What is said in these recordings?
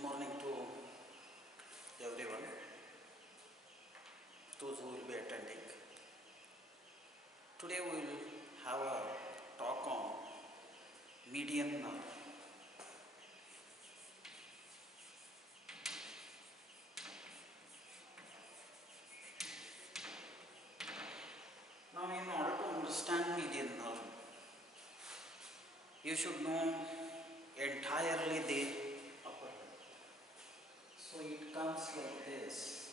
Good morning to everyone, those who will be attending. Today we will have a talk on median nerve. Now, in order to understand median nerve, you should know entirely the upper nerve. So it comes like this.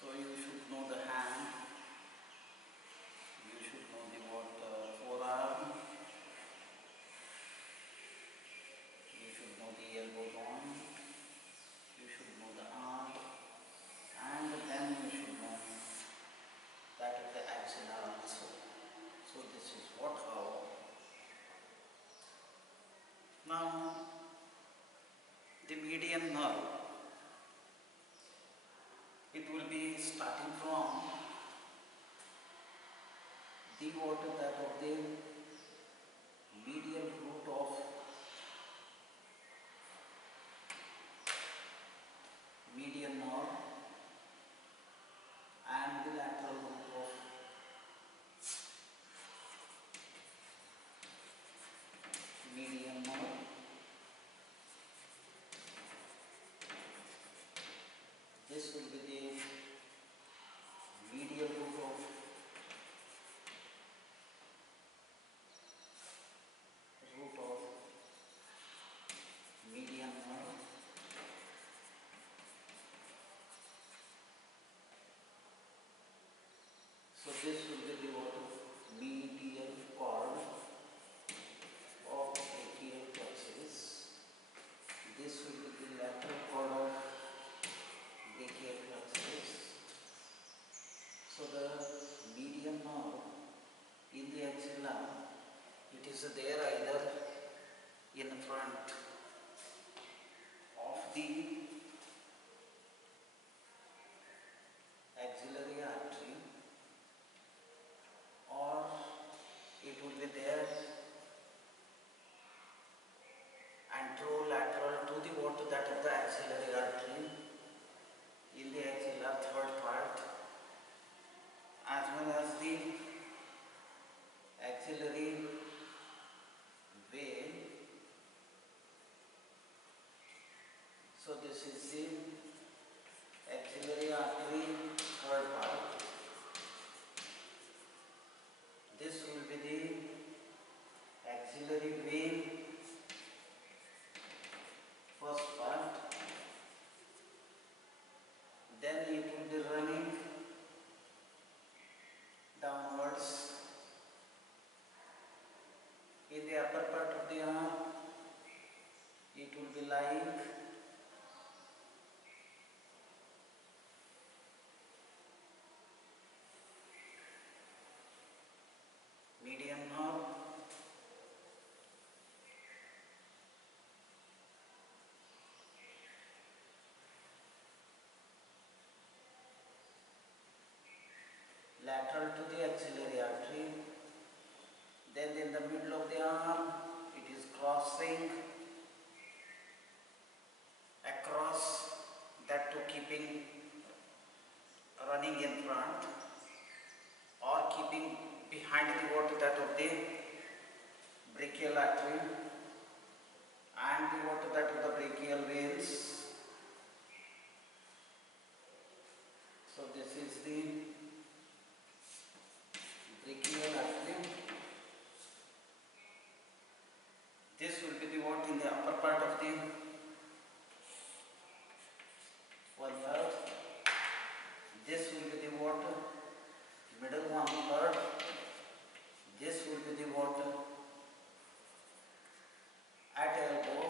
So you should know the hand, you should know the forearm, you should know the elbow joint, you should know the arm, and then you should know that of the axilla also. So this is how. Now the median nerve, it will be starting from the that of the medial root of median nerve and the lateral root of median nerve. This will be the medial root of median nerve. So this will be the medial cord of brachial plexus. This will be the lateral cord of brachial plexus. So the median nerve in the axilla, it is there either in front of the axillary artery, or it will be there anterolateral to the that of the axillary artery in the axillar third part, as well as the axillary vein. So this is the axillary artery third part. This will be the axillary vein first part. Then it will be running downwards in the upper part of the arm. It will be lying median nerve. Lateral to the axillary artery. Then in the middle of the arm, it is crossing across, that to keeping running in front or keeping behind the that of the brachial artery and the that of the brachial veins. So this is the brachial artery. This will be the in the upper part of the 1/3. This will be the middle 1/3. This will be the at elbow.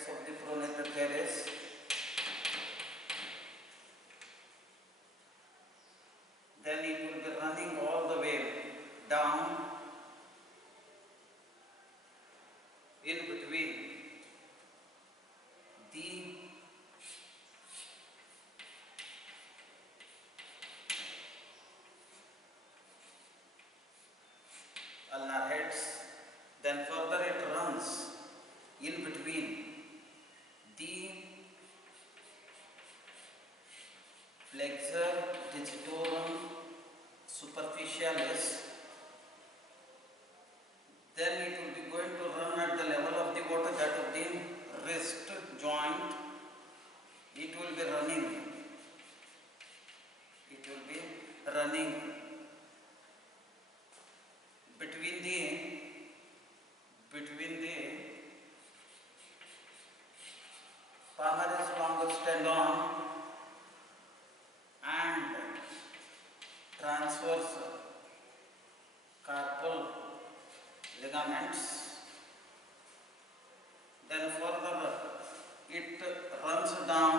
vertex of the pronator teres. Then it will be running all the way down in between the ulnar heads. Then further it runs in between the flexor digitorum superficialis. Then it will be going to run at the level of the water, that of the wrist joint. It will be running. It will be running between the palmaris longus tendon and transverse carpal ligaments. Then further it runs down,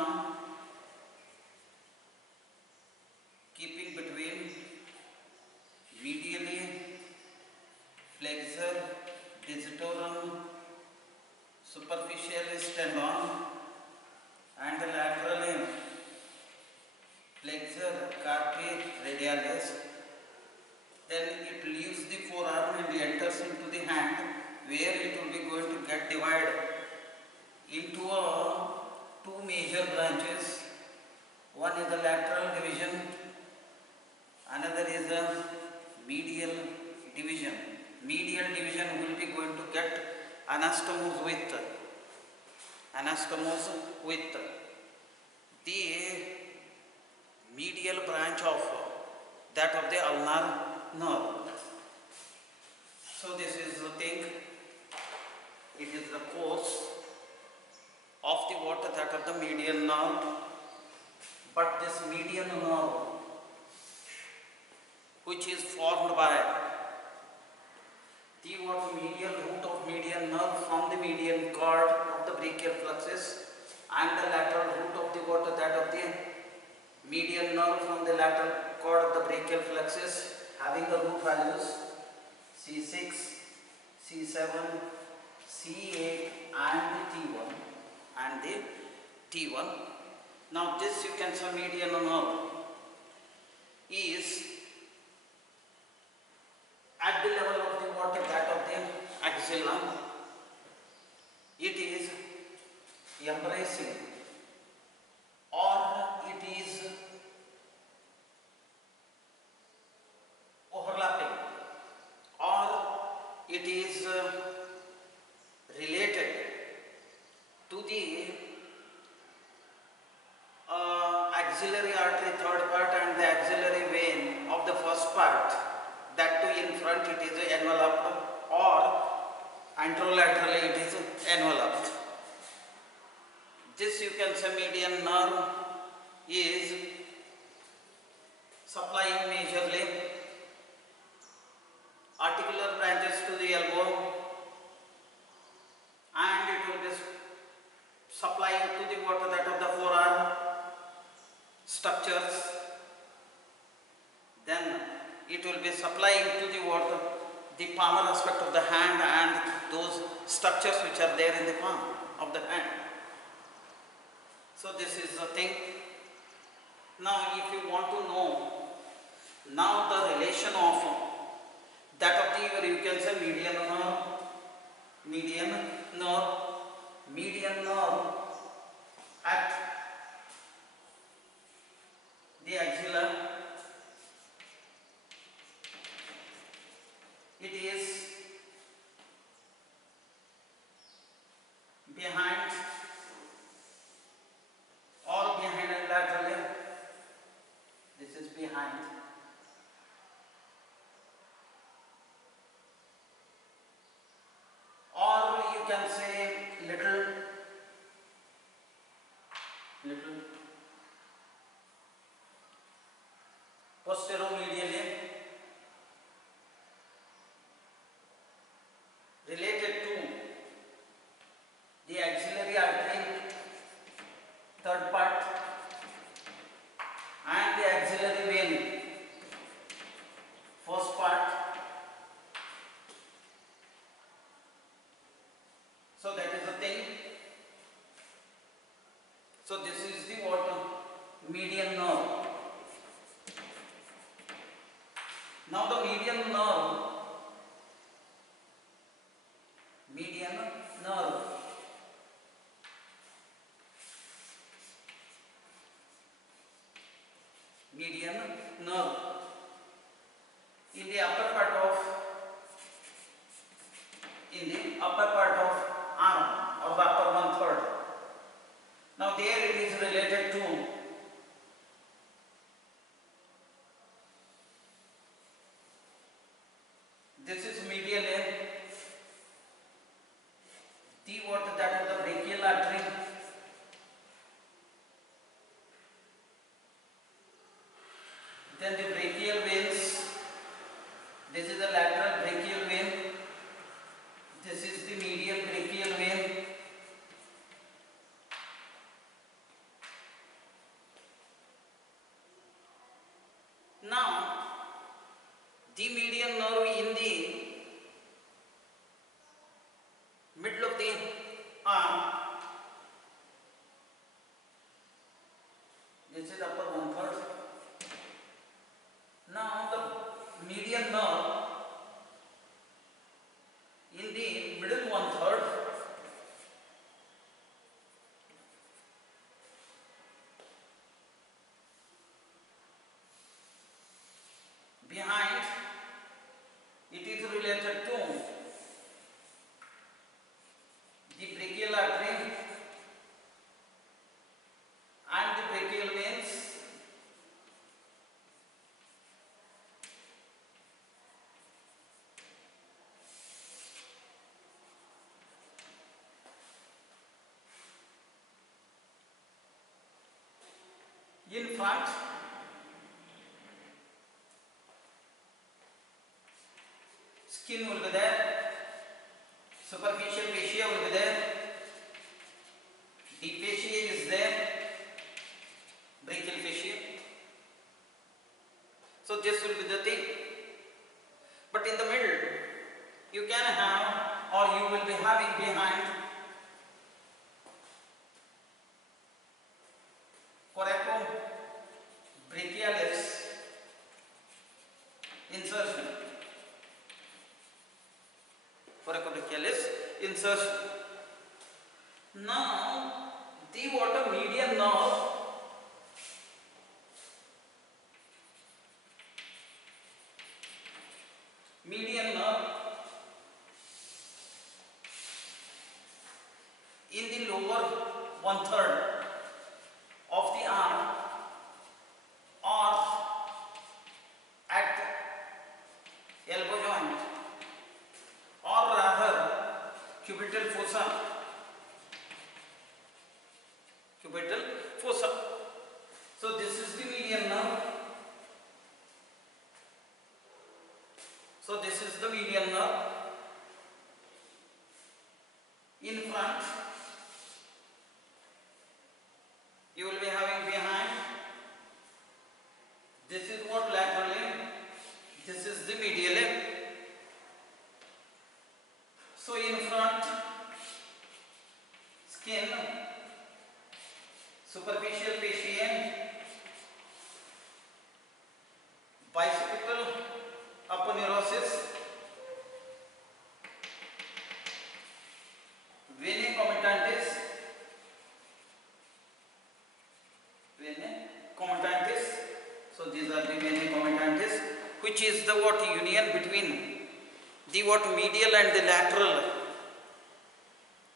keeping between medially flexor digitorum superficialis tendon and laterally flexor carpi radialis. Then it leaves the forearm and enters into the hand, where it will be going to get divided into two major branches. One is the lateral division, another is a medial division. Medial division will be going to get anastomose with the medial branch of that of the ulnar nerve. So this is the thing. It is the course of the water, that of the median nerve. But this median nerve, which is formed by the medial root of median nerve from the median cord of the brachial plexus, and the lateral root of the water, that of the median nerve from the lateral cord of the brachial plexus, having the root values C6, C7, C8 and the T1. Now this you can say median nerve is at the level of the water, that of the axilla. It is embracing, or it is overlapping, or it is related to the axillary artery third part and the axillary vein of the first part. That too in front it is enveloped, or anterolaterally it is enveloped. This you can say median nerve is supplying majorly articular branches to the elbow, and it will be supplying to the water, that of the forearm structures. Then it will be supplying to the water the palmar aspect of the hand and those structures which are there in the palm of the hand. So this is the thing. Now if you want to know now the relation of that of the, you can say median nerve at the axilla. It is behind and laterally. This is behind. Or you can say little posteromedially, related to the axillary So this is the what? Median nerve. Now the median nerve, median nerve, median nerve in the upper part of, arm, or the upper one third. Now there it is related to this is medial end, the what, that is the brachial artery, then the brachial veins, this is the lateral brachial vein, this is the medial brachial vein. Now the median nerve in the middle of the arm, this is upper one third. Now the median nerve in the middle one third, behind, it is related to the brachial artery and the brachial veins. In front, skin will be there, superficial fascia will be there, deep fascia is there, brachial fascia. So this will be the thing. But in the middle, you can have, or you will be having behind, coracobrachialis insertion. Coracobrachialis insertion. Now the what, median nerve in the lower one third of the arm, or at the elbow joint, or rather cubital fossa. Cubital fossa. So this is the median nerve. So this is the median nerve. In front, you will be having behind, this is what, lateral limb, this is the medial limb. So in front, skin, superficial fascia, bicipital aponeurosis, venae comitatus, so these are the venae comitatus, which is the what, union between the what, medial and the lateral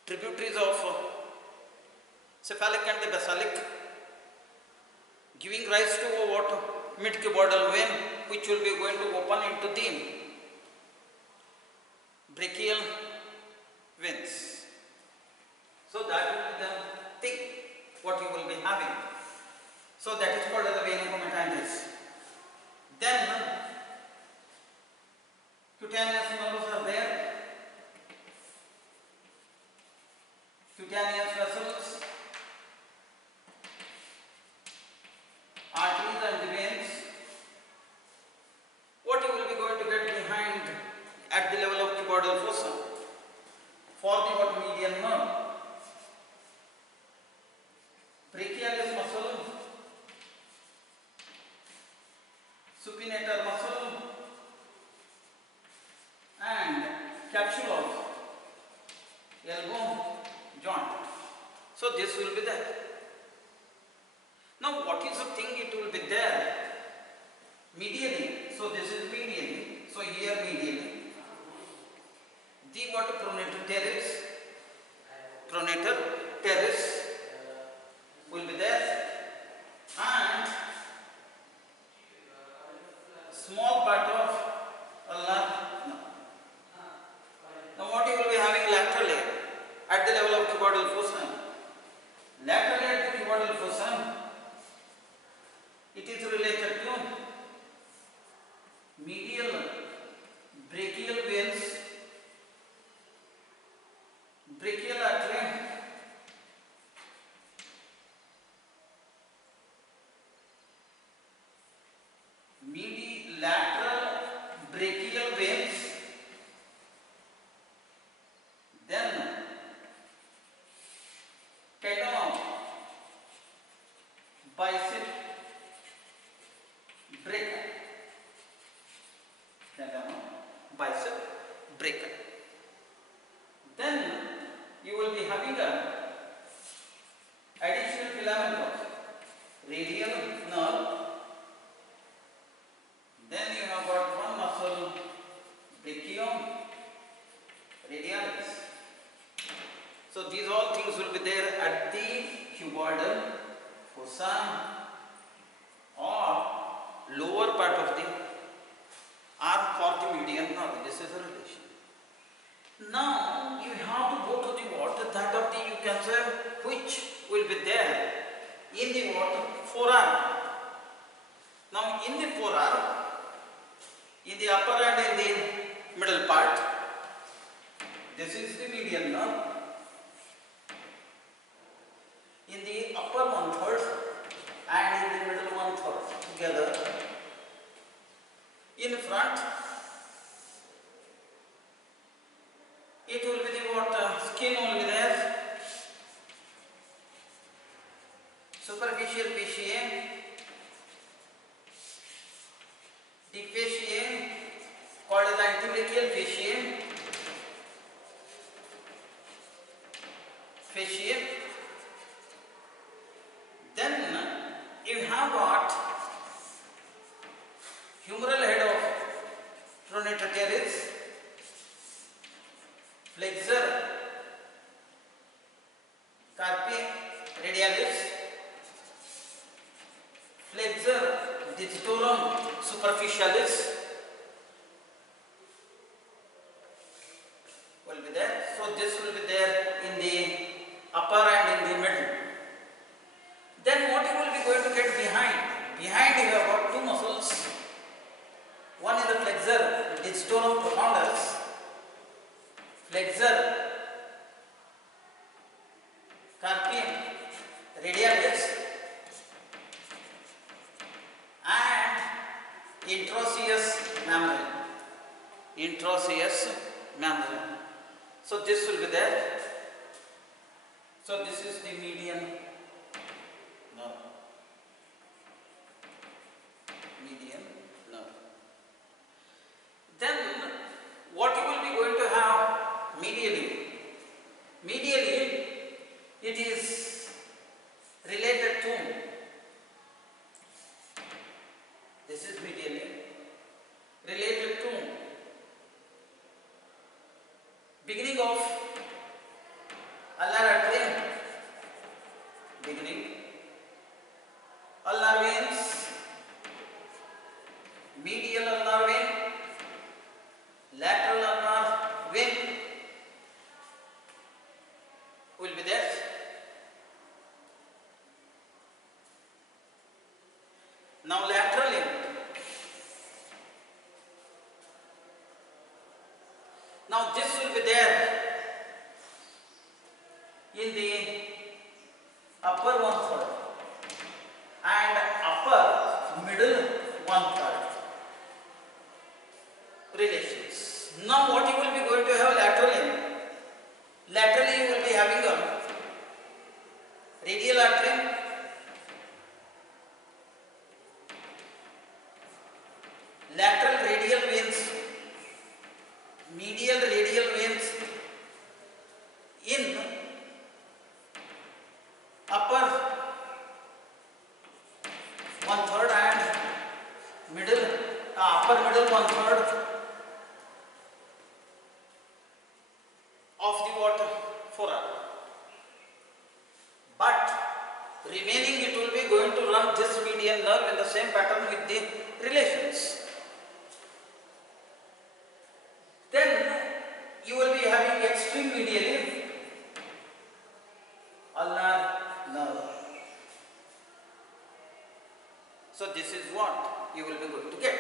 tributaries of cephalic and the basalic, giving rise to a what, mid-cuboidal vein, which will be going to open into the brachial veins. So that will be the thing what you will be having. So that is called as the venae comitatus. Then cutaneous nerves are there, cutaneous vessels, arteries and the veins. What you will be going to get behind at the level of cuboidal fossa for the what, median nerve? joint. So this will be there. Now what is the thing it will be there? Medially. So this is medially. So here medially. The what pronator teres will be there, and small part of ulnar. No. Now what you will be having laterally at the level of cuboidal fossa. Laterally at the cuboidal fossa, it is related to medial brachial veins, brachial artery, lateral brachial veins, then tendon bicep brachii, tendon bicep brachii. Then you will be having a additional filament of radial nerve. Then you have got one muscle, brachium radialis. So these all things will be there at the cuboidal fossa or lower part of the arm for the median nerve. This is a relation. Now you have to go to the water that of the, you can say, which will be there in the water forearm. Now in the forearm, in the upper and in the middle part, this is the median nerve. In the upper 1/3 and in the middle 1/3 together. In front, it will be the what? Skin will be there. Superficial fasciae, deep fasciae called as antebrachial fasciae, Then you have got humeral head of pronator teres, flexor carpi radialis, flexor digitorum superficialis will be there. So this will be there in the upper and in the middle. Then what you will be going to get behind? Behind you have got two muscles. One is the flexor digitorum profundus, flexor carpi radialis, and intraosseous membrane. So this will be there. So this is the median nerve. Then what you will be going to have medially? Medially, it is related to, this is medially related to beginning of ulnar artery, ulnar veins, medial ulnar vein, lateral ulnar vein will be there. Now laterally, now this will be there in the upper 1/3 and upper middle 1/3 relations. Now what you will be going to have laterally? Laterally you will be having a radial artery, lateral radial veins, medial radial veins in Remaining it will be going to run this median nerve in the same pattern with the relations. Then you will be having extreme medially ulnar nerve. So this is what you will be going to get.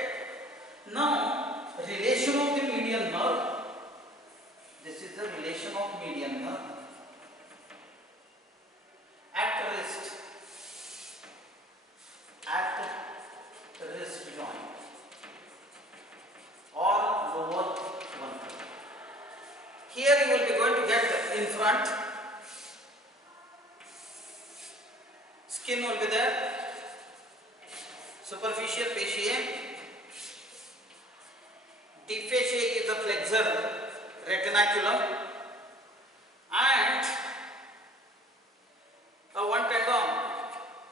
Now relation of the median nerve. This is the relation of median nerve at wrist joint or lower one. Here you will be going to get in front, skin will be there, superficial fascia, deep fascia is the flexor retinaculum, and one tendon.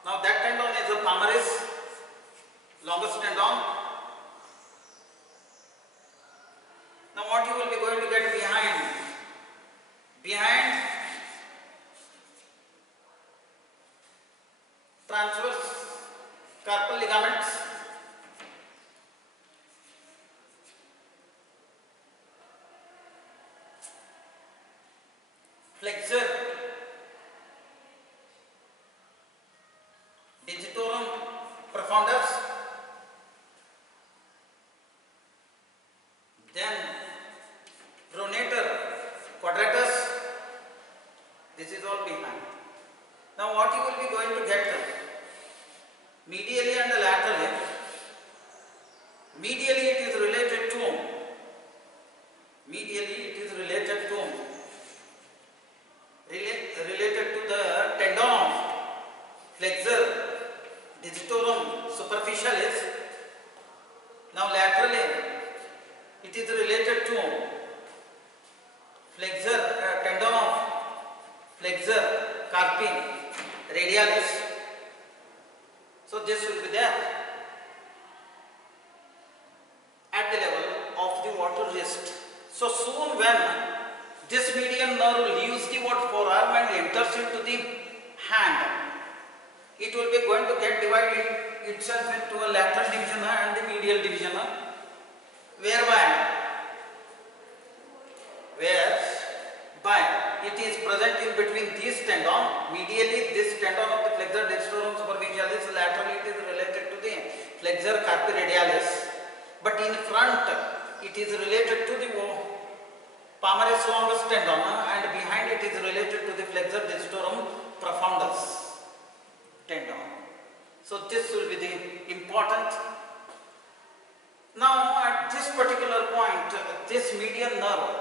Now that tendon is the palmaris, longest tendon. Now what you will be going to get behind? Behind transverse carpal ligaments, flexor digitorum profundus, then pronator quadratus. This is all behind. Now what you will be going to get? Medially and laterally. Medially it is related to the tendon of flexor digitorum superficialis. Now laterally it is related to flexor tendon of flexor carpi radialis. So this will be there at the level of the water wrist. So soon when this median nerve leaves the what forearm and enters into the hand, it will be going to get divided itself into a lateral division and the medial division, whereby it is present in between these tendon. Medially this tendon of the flexor digitorum superficialis, laterally it is related to the flexor carpi radialis, but in front it is related to the palmaris longus tendon and behind it is related to the flexor digitorum profundus tendon. So this will be the important. Now at this particular point, this median nerve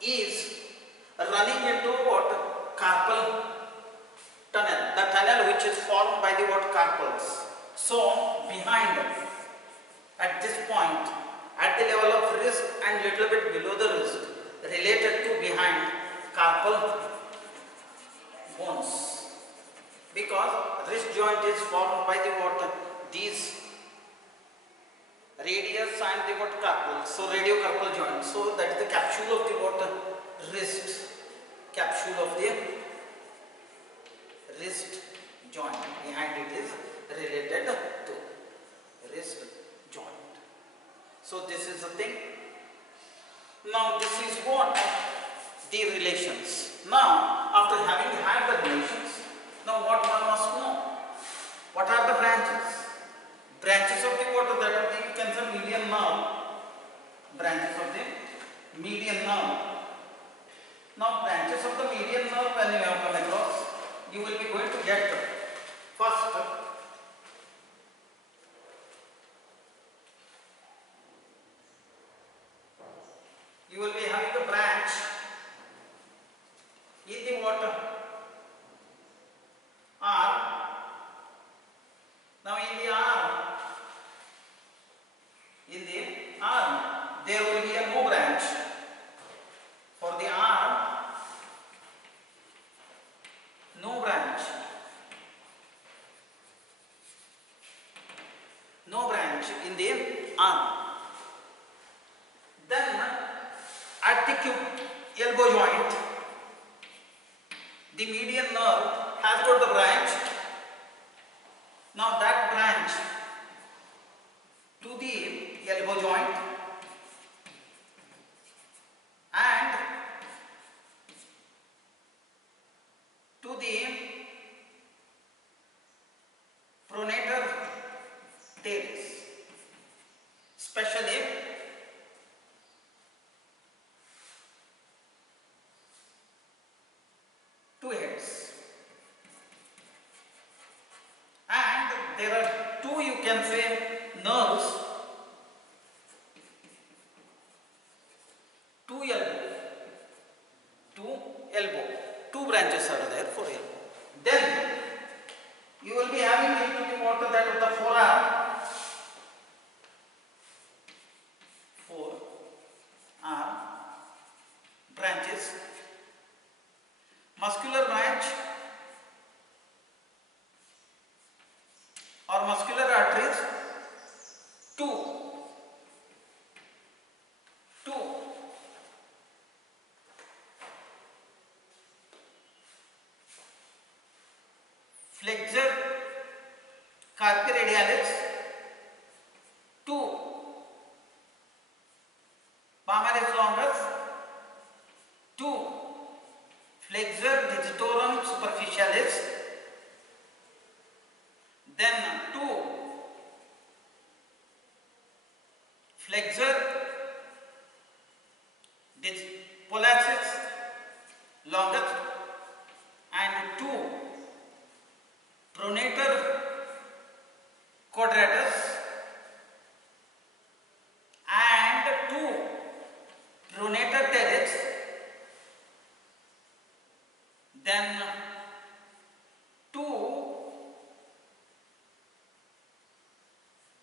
is running into what? Carpal tunnel, the tunnel which is formed by the what? Carpals. So behind, at this point, at the level of wrist and little bit below the wrist, related to behind carpal bones, because wrist joint is formed by the what? These radius and the what? Carpal. So radiocarpal joint. So that is the capsule of the what? Wrist. Capsule of the wrist joint. Behind it is related to wrist joint. So this is the thing. Now this is what? The relations. Now after having had the relations, now what one must know? What are the branches? Branches of the what? That are the, you can say, median nerve. Branches of the median nerve. Now branches of the median nerve, when you have come across, you will be going to get first you will be having a branch in the water arm. Now in the arm there will be a no branch. For the arm, no branch. No branch in the arm. Then at the elbow joint, the median nerve has got the branch Now that branch to the elbow joint and to the pronator teres, especially two heads. And there are two, you can say, nerves, two elbow, two branches are there for elbow. Then you will be having into the water that of the forearm, four arm branches, muscular branch or muscular arteries, two flexor carpi radialis, two palmaris longus, two flexor digitorum superficialis, then two flexor pollicis longus and two pronator quadratus and two pronator teres, then two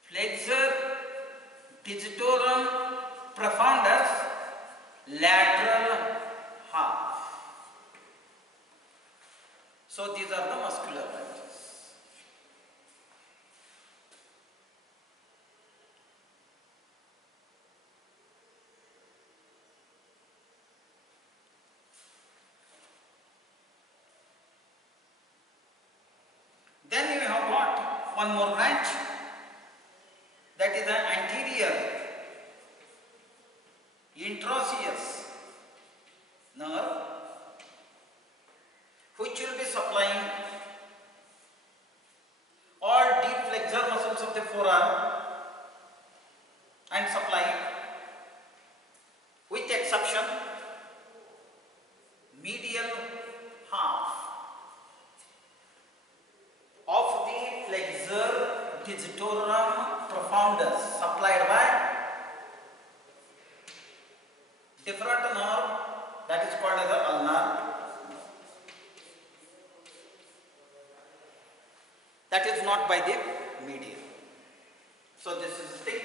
flexor digitorum profundus lateral half. So these are the muscular branches. Then you have got one more branch, that is the anterior intraosseous nerve, which will be supplying all deep flexor muscles of the forearm and supplying, with exception, medial half of the flexor digitorum profundus, supplied by different nerve that is called as the ulnar. That is not by the medial. So this is the thing.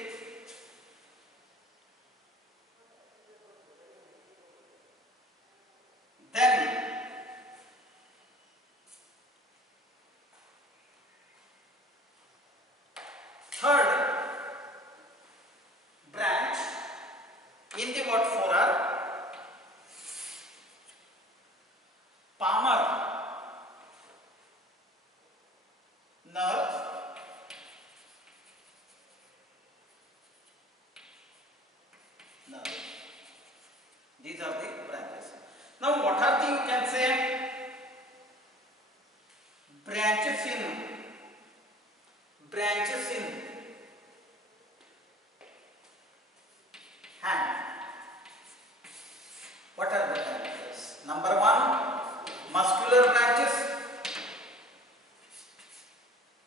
Then third branch in the what forearm, palmar nerve, these are the branches. Now what are the, you can say, branches in hand? What are the branches? Number one, muscular branches,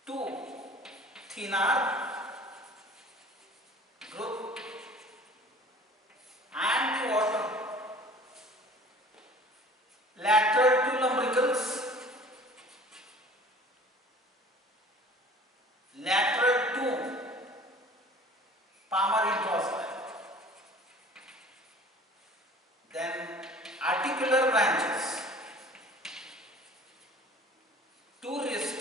two thenar group, and the what? Lateral two lumbricals, lateral two palmar intraossei. Then articular branches, two wrist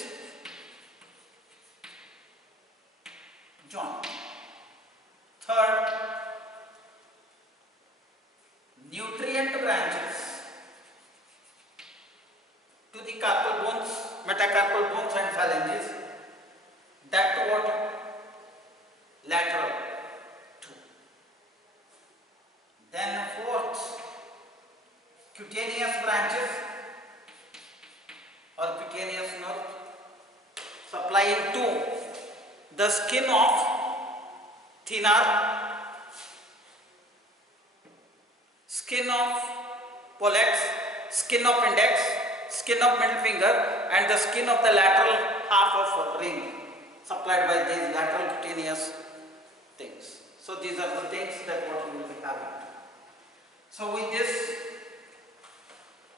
joint. Third, nutrient branches to the carpal bones, metacarpal bones and phalanges. That what? Lateral 2. Then fourth, cutaneous branches or cutaneous nerve supplying to the skin of thenar, skin of pollex, skin of index, skin of middle finger and the skin of the lateral half of ring, supplied by these lateral cutaneous things. So these are the things that what you will be having. So with this,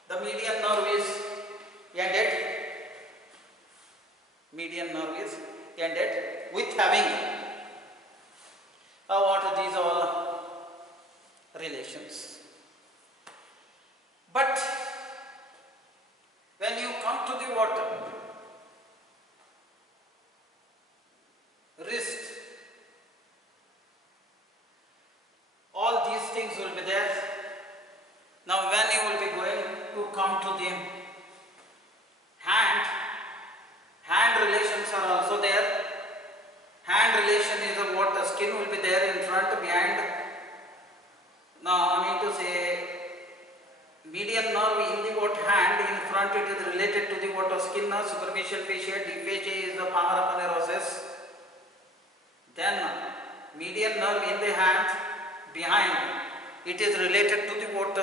the median nerve is ended. Median nerve is ended with having what are these all relations. But when you come to the water, wrist, all these things will be there. Now when you will be going to come to the hand, hand relations are also there. Hand relation is of what the skin will be there in front, behind. Now I mean to say median nerve in the what hand in front, it is related to the what skin nerve, superficial fascia, deep fascia is the palmar aponeurosis. Then median nerve in the hand behind, it is related to the what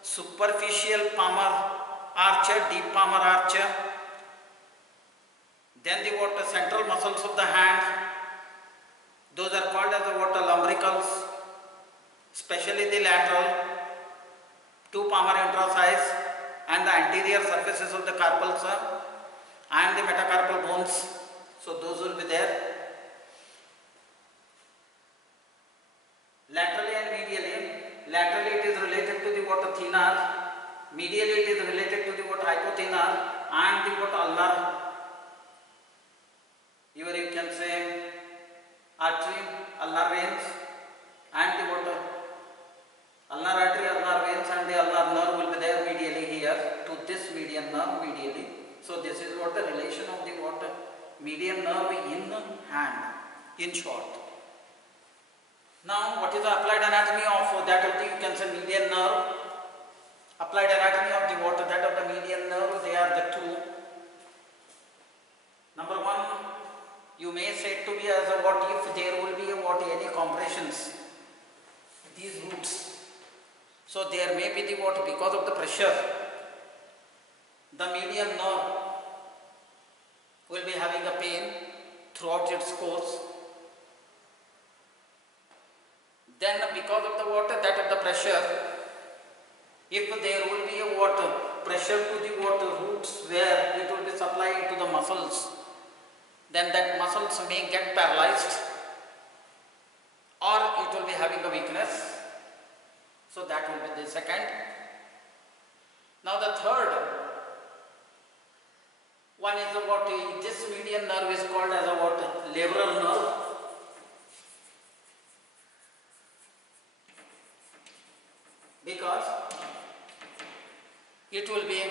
superficial palmar archer, deep palmar archer. Then the what central muscles of the hand, those are called as the what lumbricals, especially the lateral, two palmar intraosseids and the anterior surfaces of the carpals and the metacarpal bones. So those will be there. Laterally and medially, laterally it is related to the what thenar, medially it is related to the what hypothenar and the what ulnar. Here you can say artery, ulnar veins and the what ulnar artery, ulnar veins and the ulnar nerve will be there medially here to this median nerve medially. So this is what the relation of the what median nerve in hand, in short. Now what is the applied anatomy of that of the, you can say, median nerve? Applied anatomy of the what, that of the median nerve, they are the two. Number one, you may say to be as a what if there will be a what any compressions, these roots. So there may be the what, because of the pressure, the median nerve will be having a pain throughout its course. Then because of the water, that of the pressure, if there will be a water pressure to the water roots where it will be supplying to the muscles, then that muscles may get paralyzed or it will be having a weakness. So that will be the second. Now the third one is what this median nerve is called as a what labral nerve. Because it will be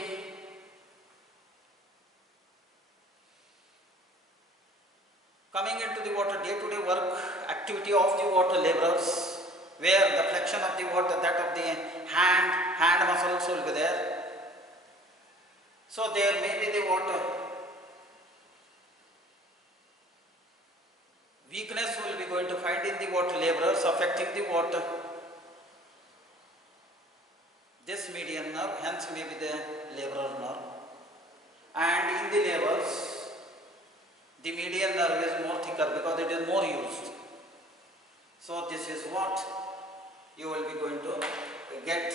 coming into the water day-to-day work activity of the water laborers, where the flexion of the water, that of the hand muscles will be there. So there may be the water weakness will be going to find in the water laborers, affecting the water this median nerve, hence may be the labral nerve. And in the labors, the median nerve is more thicker because it is more used. So this is what you will be going to get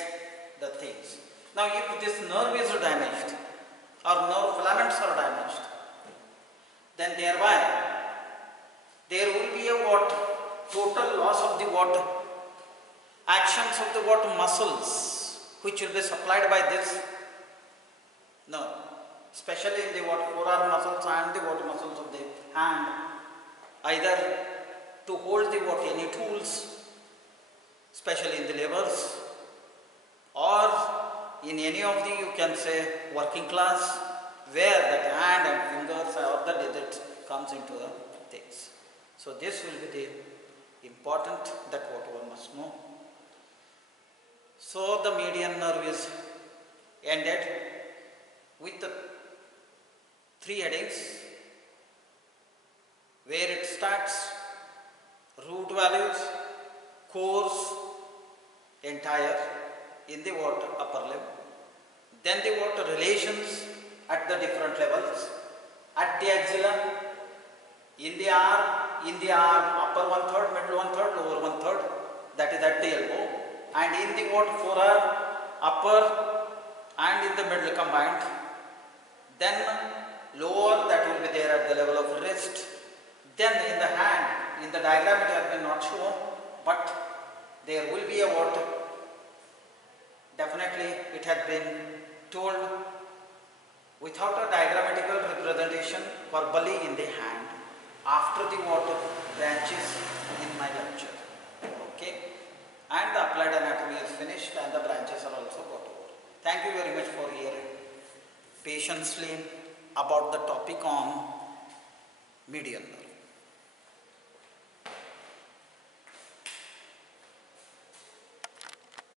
the things. Now if this nerve is damaged or nerve filaments are damaged, then thereby there will be a what total loss of the what actions of the what muscles which will be supplied by this nerve, especially in the what forearm muscles and the what muscles of the hand, either to hold the what any tools, especially in the labors, or in any of the, you can say, working class, where that hand and fingers or the digit comes into the things. So this will be the important that what one must know. So the median nerve is ended with the 3 headings, where it starts root values, course, entire in the what upper limb, then the what relations at the different levels, at the axilla, in the arm, upper 1/3, middle 1/3, lower 1/3, that is at the elbow, and in the what forearm, upper and in the middle combined, then lower, that will be there at the level of wrist, then in the hand, in the diagram it has been not shown, but there will be a what, definitely it has been told without a diagrammatical representation verbally in the hand after the what branches in my lecture. Okay, and the applied anatomy is finished and the branches are also got over. Thank you very much for hearing patiently about the topic on median nerve.